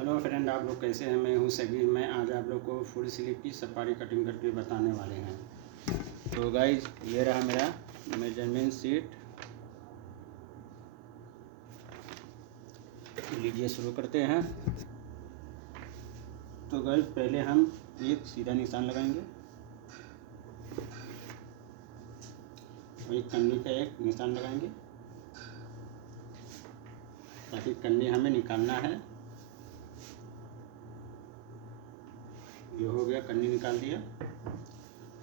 Hello friend, आप लोग कैसे हैं। मैं हूं सबीर। मैं आज आप लोग को फुल स्लीव की सफारी कटिंग करके बताने वाले हैं। तो गाइज, ये रहा मेरा मेजरमेंट शीट। लीजिए शुरू करते हैं। तो गाइज, पहले हम एक सीधा निशान लगाएंगे और एक कन्नी का एक निशान लगाएंगे ताकि कन्नी हमें निकालना है। ये हो गया, कन्नी निकाल दिया।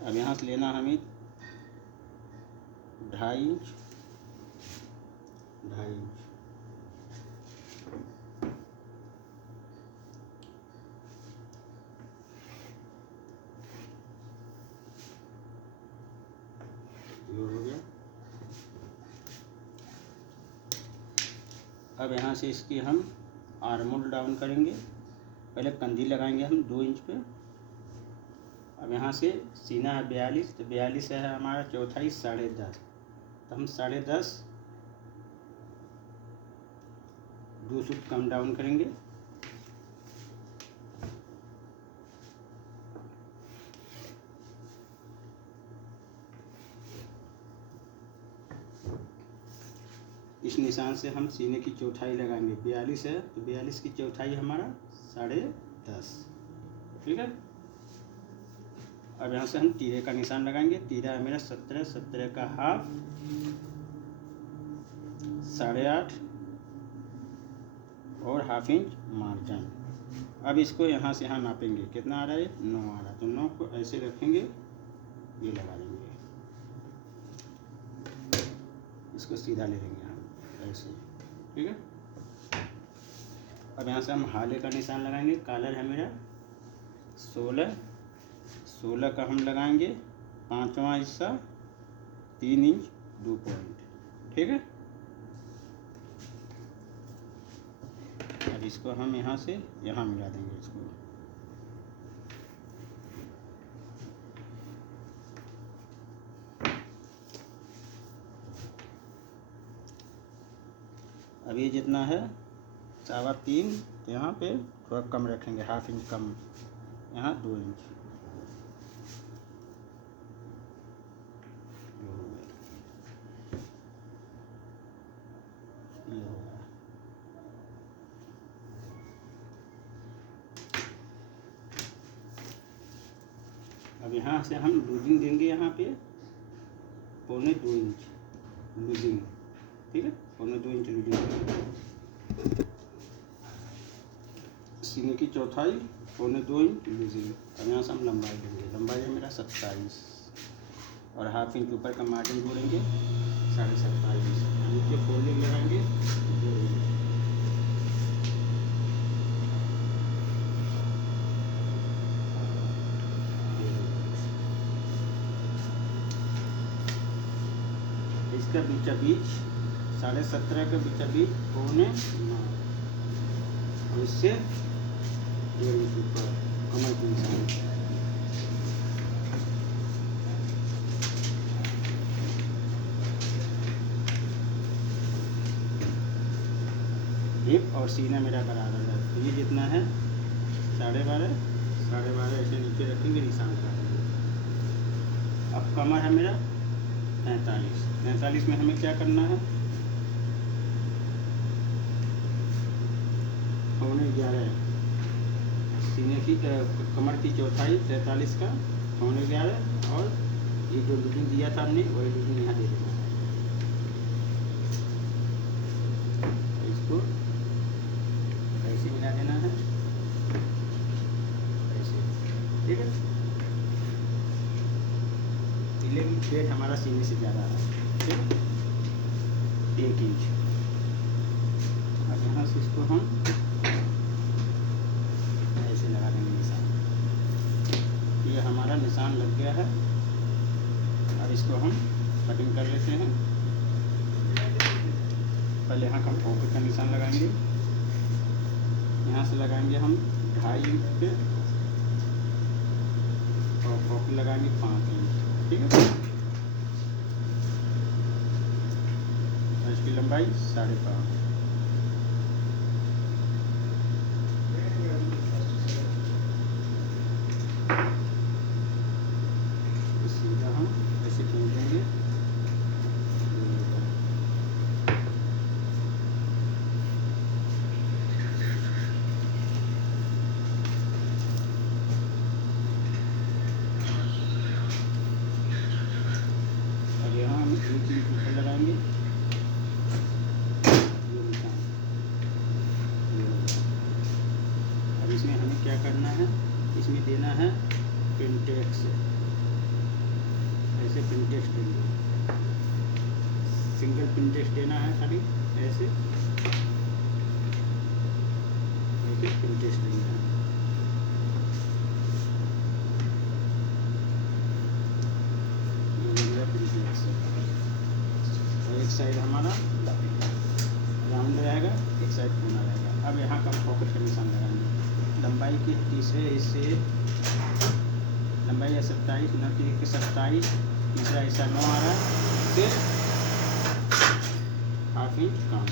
अब यहाँ से लेना हमें 2.5 इंच। ये हो गया। अब यहाँ से इसकी हम आर्मोल डाउन करेंगे। पहले कंधी लगाएंगे हम 2 इंच पे। अब यहाँ से सीना है 42, तो 42 है हमारा चौथाई 10.5, तो हम 10.5 2 सूट कम डाउन करेंगे। इस निशान से हम सीने की चौथाई लगाएंगे। 42 है तो 42 की चौथाई हमारा 10.5, ठीक है। अब यहाँ से हम तीरे का निशान लगाएंगे। तीरा है मेरा 17, 17 का हाफ 8.5 और हाफ इंच मार्जिन। अब इसको यहाँ से यहाँ नापेंगे, कितना आ रहा है, 9 आ रहा है। तो 9 को ऐसे रखेंगे, ये लगा देंगे, इसको सीधा ले लेंगे हम ऐसे, ठीक है। अब यहाँ से हम हाले का निशान लगाएंगे। कॉलर है मेरा 16 का हम लगाएंगे 5वां हिस्सा 3 इंच 2 पॉइंट, ठीक है। अब इसको हम यहाँ से यहाँ मिला देंगे इसको। अब ये जितना है 3.25, तो यहाँ पे थोड़ा कम रखेंगे, हाफ इंच कम, यहाँ 2 इंच। ये होगा। अब यहाँ से हम लूजिंग देंगे, यहाँ पे 1.25 इंच लूजिंग, ठीक है। 1.25 इंच लूजिंग देंगे। सीने की चौथाई 1.25 इंच लूजिंग। अब यहाँ से हम लंबाई देंगे। लंबाई है मेरा 27 और हाफ इंच ऊपर का मार्जिन जोड़ेंगे 27.5। नीचे फोल्डिंग लगाएंगे 2 इंच। इसका बीचा बीच 17.5 का बीचा बीच 8.25 और इससे 1.5 इंच ऊपर कमर के निशान। हिप और सीना मेरा बराबर है, तो ये जितना है 12.5 ऐसे नीचे रखेंगे, निशान लगा देंगे। अब कमर है मेरा 45 में हमें क्या करना है, 11.25 सीने की कमर की चौथाई 43 का 11.25 और ये जो लूजिंग दिया था हमने वही लूजिंग यहाँ दे देना है। इसको ऐसे मिला देना है, ऐसे, ठीक है। सिले की पेट हमारा सीने से ज़्यादा है, ठीक है, 1 इंच। अब यहाँ से इसको हम ऐसे लगा देंगे निशान। ये हमारा निशान लग गया है। अब इसको हम कटिंग कर लेते हैं। पहले यहाँ हम पॉकेट का निशान लगाएंगे। यहाँ से लगाएंगे हम 2.5 इंच पे और पॉकेट लगाएंगे 5 इंच, ठीक है। और इसकी लंबाई 5.5। इसमें हमें क्या करना है, इसमें देना है पिनटेक्स, ऐसे पिनटेक्स देंगे, सिंगल पिनटेक्स देना है खाली ऐसे पिनटेक्स देंगे हम। और एक साइड हमारा राउंड रहेगा, एक साइड कोना रहेगा। अब यहाँ का पॉकेट का निशान लगाएंगे। लंबाई के तीसरे हिस्से, लंबाई है 27, 9 के 27, तीसरा हिस्सा 9 आ रहा है, फिर ½ इंच कम।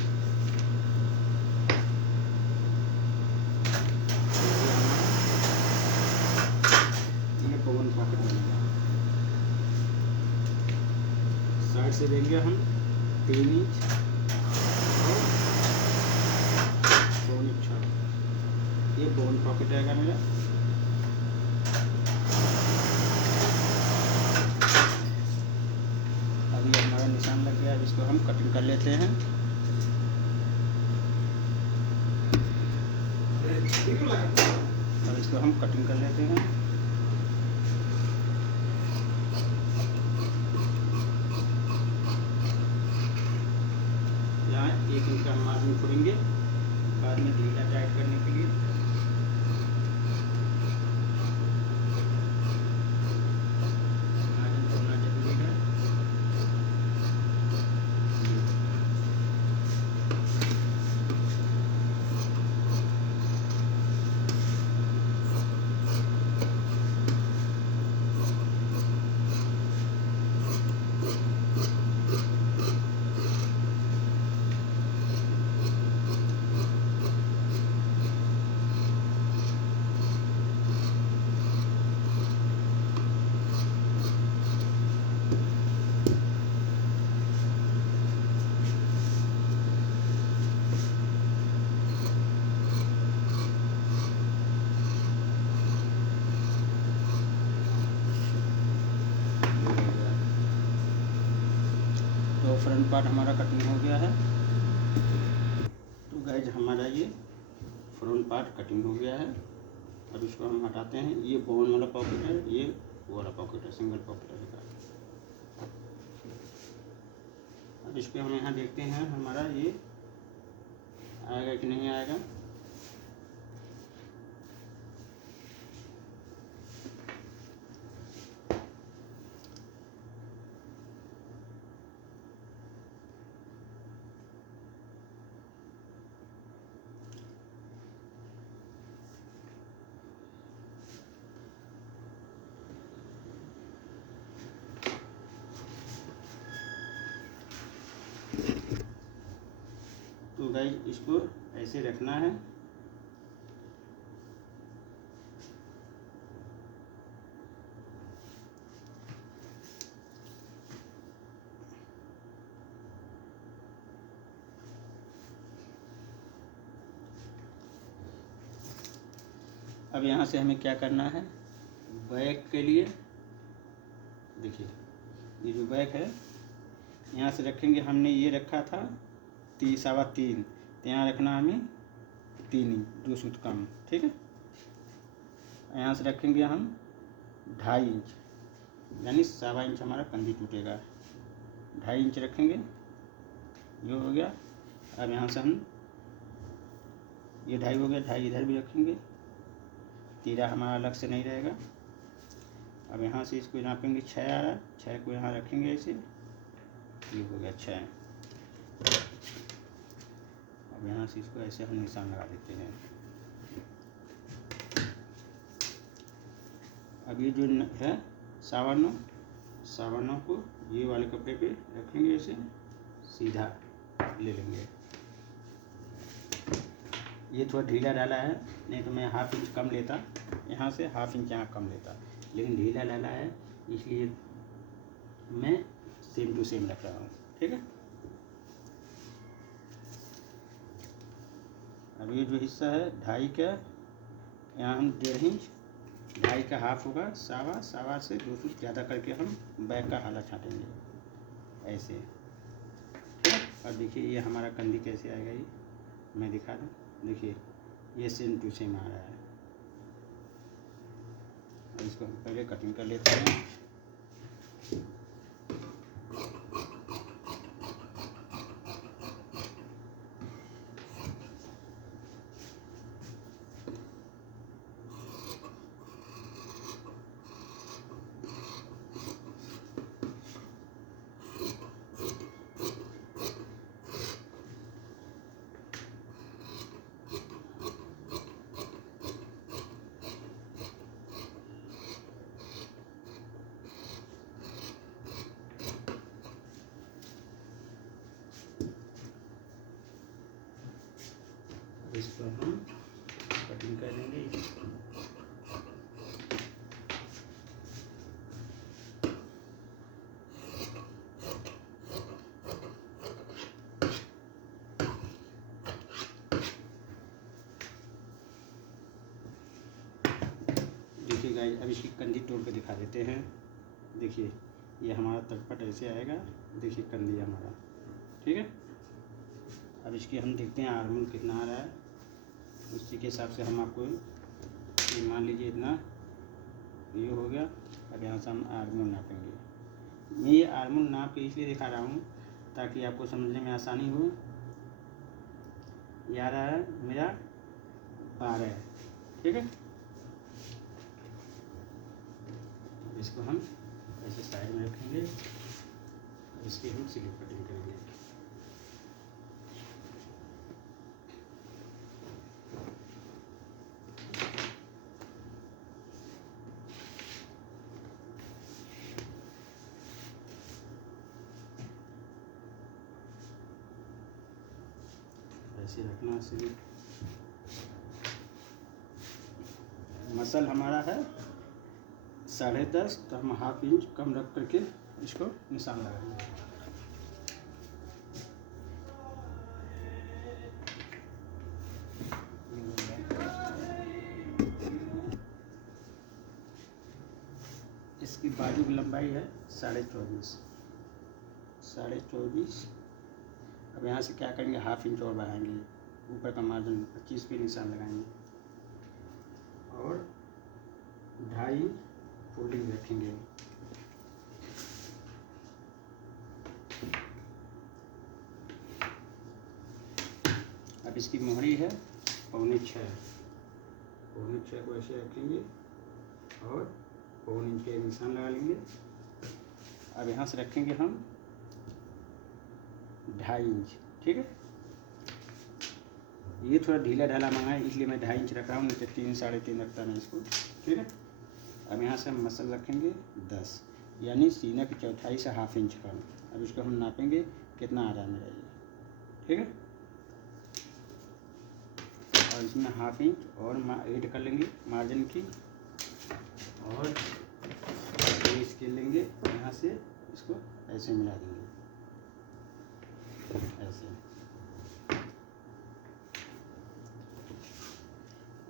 ये पवन पॉकेट बनेगा। साइड से देंगे हम 3 इंच और 4.5। ये बोन पॉकेट रहेगा मेरा। अभी हमारा निशान लग गया, अब इसको हम कटिंग कर लेते हैं। अब इसको हम कटिंग कर लेते हैं। यहाँ 1 इंच का हम मार्जिन छोड़ेंगे बाद में ढीला टाइट करने के लिए। मार्जिन छोड़ना जरूरी है। तो फ्रंट पार्ट हमारा कटिंग हो गया है। तो गाइज हमारा ये फ्रंट पार्ट कटिंग हो गया है। अब इसको हम हटाते हैं। ये बोन वाला पॉकेट है, ये वो वाला पॉकेट है, सिंगल पॉकेट है इसका। अब इस पर हम यहाँ देखते हैं हमारा ये आएगा कि नहीं आएगा। तो गाइस इसको ऐसे रखना है। अब यहाँ से हमें क्या करना है, बैक के लिए देखिए ये जो बैक है यहाँ से रखेंगे। हमने ये रखा था 3.25, तो यहाँ रखना हमें 3 इंच, 2 सूत कम, ठीक है। यहाँ से रखेंगे हम 2.5 इंच, यानी 1.25 इंच हमारा कंधी टूटेगा। 2.5 इंच रखेंगे, ये हो गया। अब यहाँ से हम ये 2.5 हो गया, 2.5 इधर भी रखेंगे, तीरा हमारा अलग से नहीं रहेगा। अब यहाँ से इसको नापेंगे 6 आ रहा है, 6 को यहाँ रखेंगे ऐसे, ये हो गया 6। अब यहाँ से इसको ऐसे हम निशान लगा देते हैं। अब ये जो है 9.25 को ये वाले कपड़े पे रखेंगे, ऐसे सीधा ले लेंगे। ये थोड़ा ढीला डाला है, नहीं तो मैं 1/2 इंच कम लेता, यहाँ से 1/2 इंच यहाँ कम लेता, लेकिन ढीला डाला है इसलिए मैं सेम टू सेम रख रहा हूँ, ठीक है। अब ये जो हिस्सा है 2.5 का, यहाँ हम 1.5 इंच, 2.5 का हाफ होगा 1.25 से 2 सूत ज़्यादा करके हम बैक का हाला छाटेंगे ऐसे, ठीक है। और देखिए ये हमारा कंधी कैसे आएगा, ये मैं दिखा दूँ। देखिए ये सेम टू सेम आ रहा है, इसको हम पहले कटिंग कर लेते हैं। इसको हम कटिंग कर लेंगे। देखिए गाइस, अब इसकी कंधी तोड़ के दिखा देते हैं। देखिए ये हमारा तलपट ऐसे आएगा, देखिए कंधी हमारा, ठीक है। अब इसकी हम देखते हैं आर्मूल कितना आ रहा है, उसी के हिसाब से हम आपको ये मान लीजिए इतना ये हो गया। अब यहाँ से हम आर्मूल नापेंगे। मैं ये आर्मूल नाप के इसलिए दिखा रहा हूँ ताकि आपको समझने में आसानी हो। ये आ रहा है मेरा 12, ठीक है। इसको हम ऐसे साइड में रखेंगे, इसकी हम स्लिप कटिंग करेंगे। ऐसे रखना स्लिप। मसल हमारा है 10.5, तो हम ½ इंच कम रख करके इसको निशान लगाएंगे। इसकी बाजू की लंबाई है 24.5। अब यहाँ से क्या करेंगे, ½ इंच और बढ़ाएंगे, ऊपर का मार्जिन 25 पे निशान लगाएंगे और 2.5 इंच फोल्डिंग रखेंगे। अब इसकी मोहरी है 5.25 को ऐसे रखेंगे और 1 इंच के निशान लगा लेंगे। अब यहाँ से रखेंगे हम 2.5 इंच, ठीक है। ये थोड़ा ढीला ढाला मंगा है इसलिए मैं 2.5 इंच रख रहा हूँ, नहीं तो 3 साढ़े 3 रखता मैं इसको, ठीक है। अब यहाँ से हम मसल रखेंगे 10, यानी सीने की चौथाई से ½ इंच कम। अब इसको हम नापेंगे कितना आ रहा है मेरा ये, ठीक है। और इसमें ½ इंच और ऐड कर लेंगे मार्जिन की, और स्केल लेंगे यहाँ से, इसको ऐसे मिला देंगे ऐसे,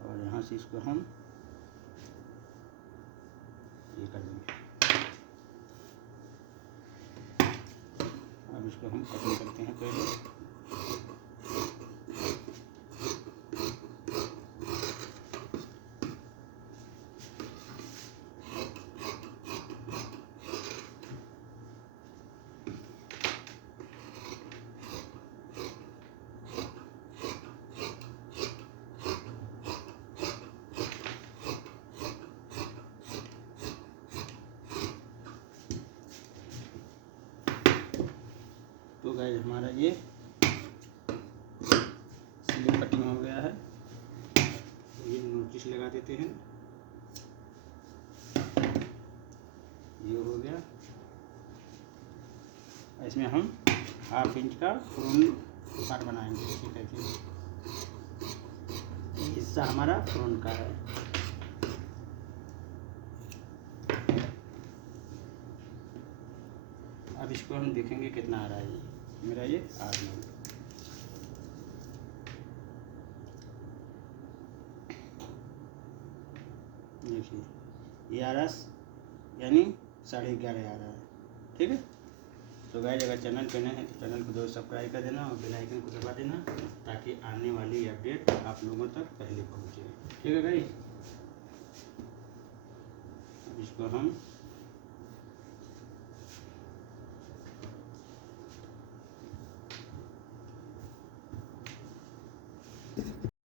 और यहाँ से इसको हम ये कर देंगे। अब इसको हम कटिंग करते हैं पहले। तो गाइस हमारा ये स्लिप कटिंग हो गया है। ये नोटिस लगा देते हैं, ये हो गया। इसमें हम ½ इंच का फ्रंट पार्ट बनाएंगे, ठीक है। हिस्सा हमारा फ्रंट का है। अब इसको हम देखेंगे कितना आ रहा है। मेरा ये आर्मूल, देखिए ये आ रहा यानी 11.5 आ रहा है, ठीक है। तो गाइस अगर चैनल पे नए हैं तो चैनल को जरूर सब्सक्राइब कर देना और बेल आइकन को दबा देना ताकि आने वाली अपडेट आप लोगों तक पहले पहुंचे, ठीक है गाइस। जिसको हम